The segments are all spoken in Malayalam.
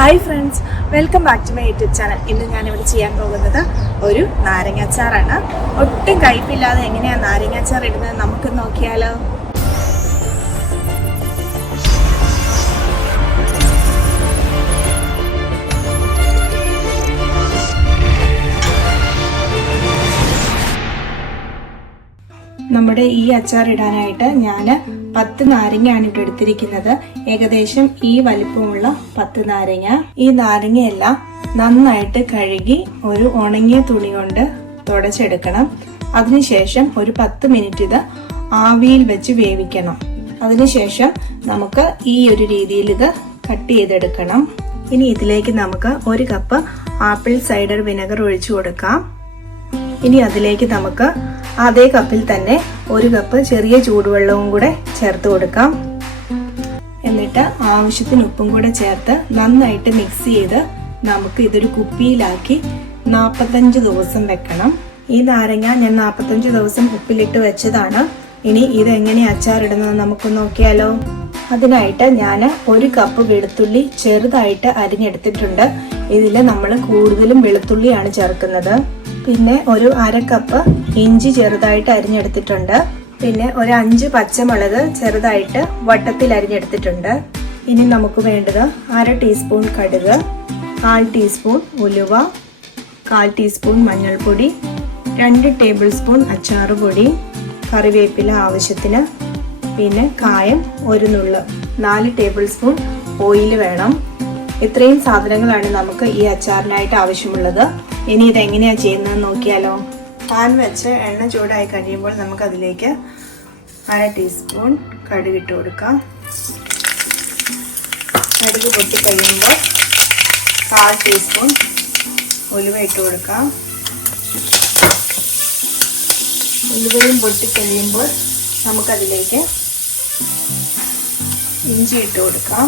Hi friends, welcome back to my YouTube channel. ഇന്ന് ഞാനിവിടെ ചെയ്യാൻ പോകുന്നത് ഒരു നാരങ്ങാച്ചാറാണ്. ഒട്ടും കയ്പില്ലാതെ എങ്ങനെയാണ് നാരങ്ങാച്ചാർ ഇടുന്നത് നമുക്ക് നോക്കിയാലോ. നമ്മുടെ ഈ അച്ചാർ ഇടാനായിട്ട് ഞാൻ 10 നാരങ്ങയാണ് ഇവിടെ എടുത്തിരിക്കുന്നത്. ഏകദേശം ഈ വലിപ്പമുള്ള 10 നാരങ്ങ. ഈ നാരങ്ങയെല്ലാം നന്നായിട്ട് കഴുകി ഒരു ഉണങ്ങിയ തുണി കൊണ്ട് തുടച്ചെടുക്കണം. അതിനുശേഷം ഒരു 10 മിനിറ്റ് ഇത് ആവിയിൽ വെച്ച് വേവിക്കണം. അതിനുശേഷം നമുക്ക് ഈ ഒരു രീതിയിൽ ഇത് കട്ട് ചെയ്തെടുക്കണം. ഇനി ഇതിലേക്ക് നമുക്ക് 1 കപ്പ് ആപ്പിൾ സൈഡർ വിനെഗർ ഒഴിച്ചു കൊടുക്കാം. ഇനി അതിലേക്ക് നമുക്ക് അതേ കപ്പിൽ തന്നെ 1 കപ്പ് ചെറിയ ചൂടുവെള്ളവും കൂടെ ചേർത്ത് കൊടുക്കാം. എന്നിട്ട് ആവശ്യത്തിന് ഉപ്പും കൂടെ ചേർത്ത് നന്നായിട്ട് മിക്സ് ചെയ്ത് നമുക്ക് ഇതൊരു കുപ്പിയിലാക്കി 45 ദിവസം വെക്കണം. ഈ നാരങ്ങ ഞാൻ 45 ദിവസം ഉപ്പിലിട്ട് വെച്ചതാണ്. ഇനി ഇത് എങ്ങനെ അച്ചാറിടുന്നത് നമുക്ക് നോക്കിയാലോ. അതിനായിട്ട് ഞാൻ 1 കപ്പ് വെളുത്തുള്ളി ചെറുതായിട്ട് അരിഞ്ഞെടുത്തിട്ടുണ്ട്. ഇതിൽ നമ്മൾ കൂടുതലും വെളുത്തുള്ളിയാണ് ചേർക്കുന്നത്. പിന്നെ ഒരു 1/2 കപ്പ് ഇഞ്ചി ചെറുതായിട്ട് അരിഞ്ഞെടുത്തിട്ടുണ്ട്. പിന്നെ ഒരു 5 പച്ചമുളക് ചെറുതായിട്ട് വട്ടത്തിൽ അരിഞ്ഞെടുത്തിട്ടുണ്ട്. ഇനി നമുക്ക് വേണ്ടത് 1/2 ടീസ്പൂൺ കടുക്, 1/4 ടീസ്പൂൺ ഉലുവ, 1/4 ടീസ്പൂൺ മഞ്ഞൾപ്പൊടി, 2 ടേബിൾ സ്പൂൺ അച്ചാറുപൊടി, കറിവേപ്പില ആവശ്യത്തിന്, പിന്നെ കായം 1 നുള്ള്, 4 ടേബിൾ സ്പൂൺ ഓയിൽ വേണം. ഇത്രയും സാധനങ്ങളാണ് നമുക്ക് ഈ അച്ചാറിനായിട്ട് ആവശ്യമുള്ളത്. ഇനി ഇതെങ്ങനെയാ ചെയ്യുന്നത് നോക്കിയാലോ. പാൻ വെച്ച് എണ്ണ ചൂടായി കഴിയുമ്പോൾ നമുക്ക് അതിലേക്ക് 1/2 ടീസ്പൂൺ കടുക് ഇട്ട് കൊടുക്കാം. കടുക് പൊട്ടി കഴിയുമ്പോൾ 1/4 ടീസ്പൂൺ ഉലുവ ഇട്ട് കൊടുക്കാം. ഉലുവയും പൊട്ടി കഴിയുമ്പോൾ നമുക്കതിലേക്ക് ഇഞ്ചി ഇട്ട് കൊടുക്കാം.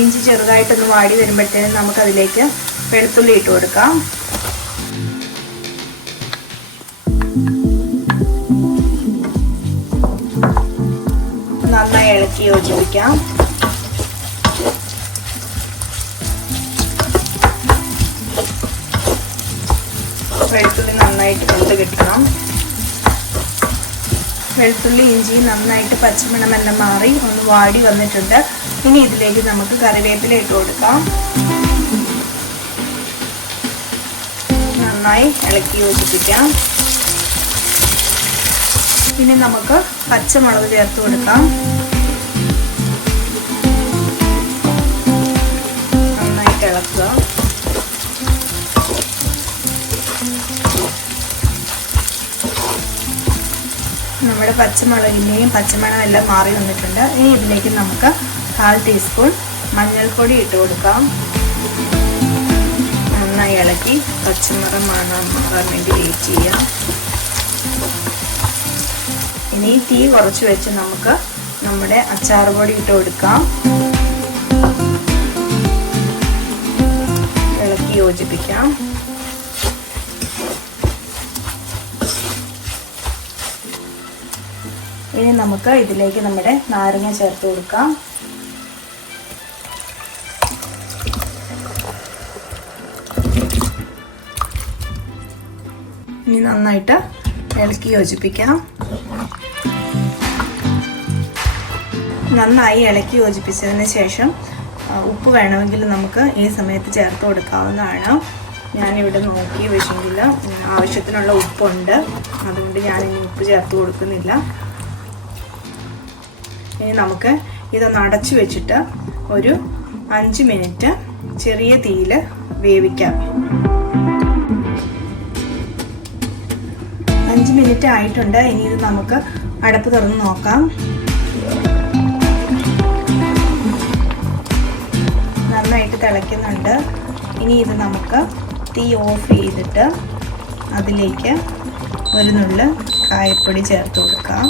ഇഞ്ചി ചെറുതായിട്ടൊന്ന് വാടി വരുമ്പോഴത്തേനും നമുക്കതിലേക്ക് വെളുത്തുള്ളി ഇട്ട് കൊടുക്കാം. നന്നായി ഇളക്കി യോജിപ്പിക്കാം. വെളുത്തുള്ളി നന്നായിട്ട് വെന്ത് കിട്ടണം. വെളുത്തുള്ളി ഇഞ്ചി നന്നായിട്ട് പച്ചമണമെല്ലാം മാറി ഒന്ന് വാടി വന്നിട്ടുണ്ട്. ഇനി ഇതിലേക്ക് നമുക്ക് കറിവേപ്പില ഇട്ട് കൊടുക്കാം. നന്നായി ഇളക്കി യോജിപ്പിക്കാം. ഇനി നമുക്ക് പച്ചമുളക് ചേർത്ത് കൊടുക്കാം. നന്നായിട്ട് ഇളക്കുക. നമ്മുടെ പച്ചമുളകിൻ്റെയും പച്ചമണം എല്ലാം മാറി വന്നിട്ടുണ്ട്. ഇനി ഇതിലേക്ക് നമുക്ക് 1/4 ടീസ്പൂൺ മഞ്ഞൾപ്പൊടി ഇട്ട് കൊടുക്കാം. നന്നായി ഇളക്കി പച്ചമണം മാറാൻ വേണ്ടി വെയിറ്റ് ചെയ്യാം. ഇനി തീ കുറച്ച് വെച്ച് നമുക്ക് നമ്മുടെ അച്ചാറുപൊടി ഇട്ട് കൊടുക്കാം. ഇളക്കി യോജിപ്പിക്കാം. ഇനി നമുക്ക് ഇതിലേക്ക് നമ്മുടെ നാരങ്ങ ചേർത്ത് കൊടുക്കാം. ഇനി നന്നായിട്ട് ഇളക്കി യോജിപ്പിക്കാം. നന്നായി ഇളക്കി യോജിപ്പിച്ചതിന് ശേഷം ഉപ്പ് വേണമെങ്കിൽ നമുക്ക് ഈ സമയത്ത് ചേർത്ത് കൊടുക്കാവുന്നതാണ്. ഞാനിവിടെ നോക്കി വെച്ചെങ്കിൽ ആവശ്യത്തിനുള്ള ഉപ്പുണ്ട്. അതുകൊണ്ട് ഞാനിനി ഉപ്പ് ചേർത്ത് കൊടുക്കുന്നില്ല. ഇനി നമുക്ക് ഇതൊന്ന് അടച്ചു വെച്ചിട്ട് ഒരു 5 മിനിറ്റ് ചെറിയ തീയിൽ വേവിക്കാം. 5 മിനിറ്റ് ആയിട്ടുണ്ട്. ഇനി ഇത് നമുക്ക് അടപ്പ് തുറന്ന് നോക്കാം. നന്നായിട്ട് തിളയ്ക്കുന്നുണ്ട്. ഇനി ഇത് നമുക്ക് തീ ഓഫ് ചെയ്തിട്ട് അതിലേക്ക് 1 നുള്ള് കായപ്പൊടി ചേർത്ത് കൊടുക്കാം.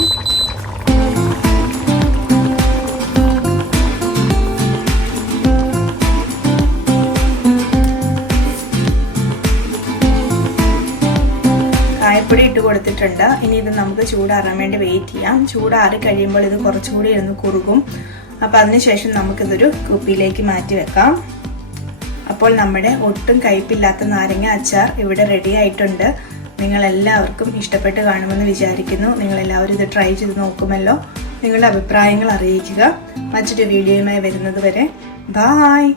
മഞ്ഞൾപ്പൊടി ഇട്ട് കൊടുത്തിട്ടുണ്ട്. ഇനി ഇത് നമുക്ക് ചൂടാറാൻ വേണ്ടി വെയിറ്റ് ചെയ്യാം. ചൂടാറി കഴിയുമ്പോൾ ഇത് കുറച്ചുകൂടി ഒന്ന് കുറുകും. അപ്പോൾ അതിനുശേഷം നമുക്കിതൊരു കുപ്പിയിലേക്ക് മാറ്റി വെക്കാം. അപ്പോൾ നമ്മുടെ ഒട്ടും കയ്പില്ലാത്ത നാരങ്ങ അച്ചാർ ഇവിടെ റെഡി ആയിട്ടുണ്ട്. നിങ്ങളെല്ലാവർക്കും ഇഷ്ടപ്പെട്ട് കാണുമെന്ന് വിചാരിക്കുന്നു. നിങ്ങളെല്ലാവരും ഇത് ട്രൈ ചെയ്ത് നോക്കുമല്ലോ. നിങ്ങളുടെ അഭിപ്രായങ്ങൾ അറിയിക്കുക. മറ്റൊരു വീഡിയോയുമായി വരുന്നത് വരെ ബായ്.